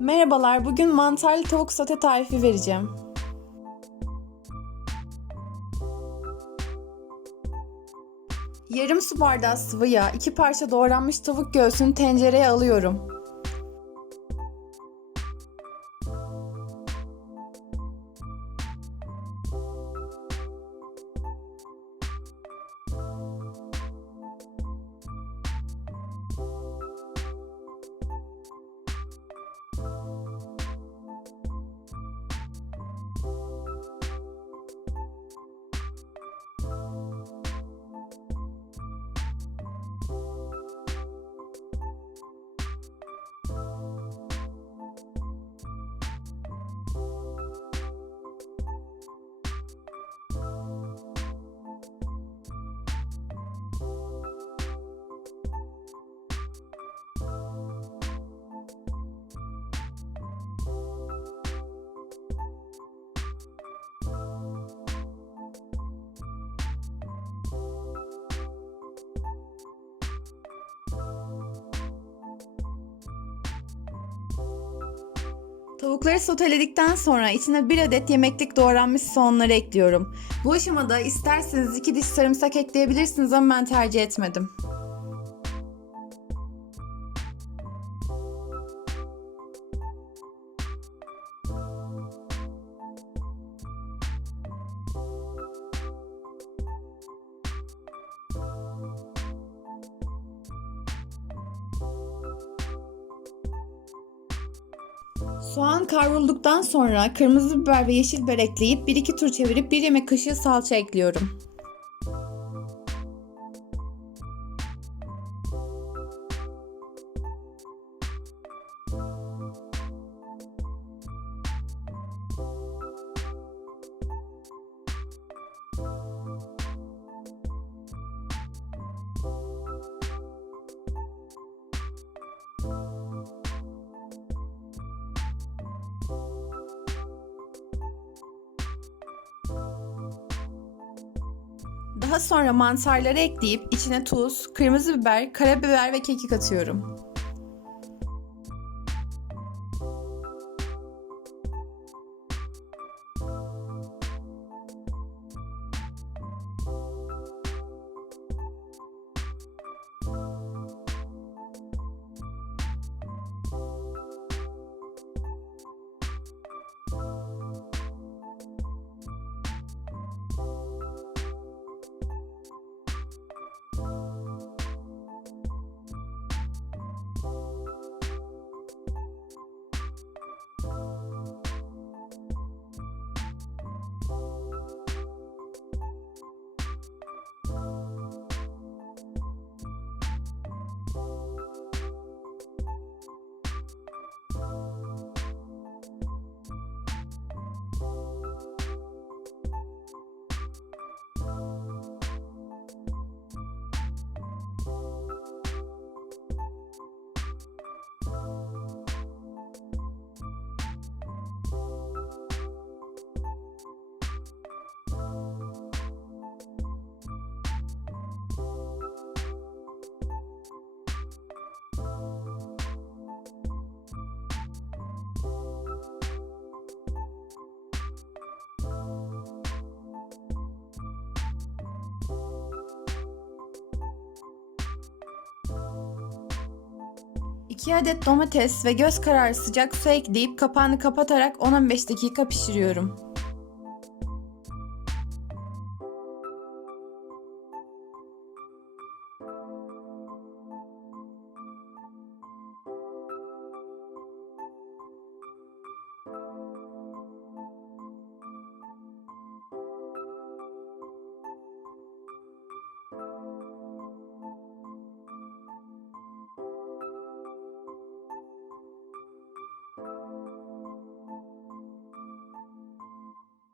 Merhabalar, bugün mantarlı tavuk sote tarifi vereceğim. Yarım su bardağı sıvı yağ, 2 parça doğranmış tavuk göğsünü tencereye alıyorum. Tavukları soteledikten sonra içine 1 adet yemeklik doğranmış soğanları ekliyorum. Bu aşamada isterseniz 2 diş sarımsak ekleyebilirsiniz ama ben tercih etmedim. Soğan kavrulduktan sonra kırmızı biber ve yeşilbiber ekleyip 1-2 tur çevirip 1 yemek kaşığı salça ekliyorum. Daha sonra mantarları ekleyip içine tuz, kırmızı biber, karabiber ve kekik atıyorum. İki adet domates ve göz kararı sıcak su ekleyip kapağını kapatarak 10-15 dakika pişiriyorum.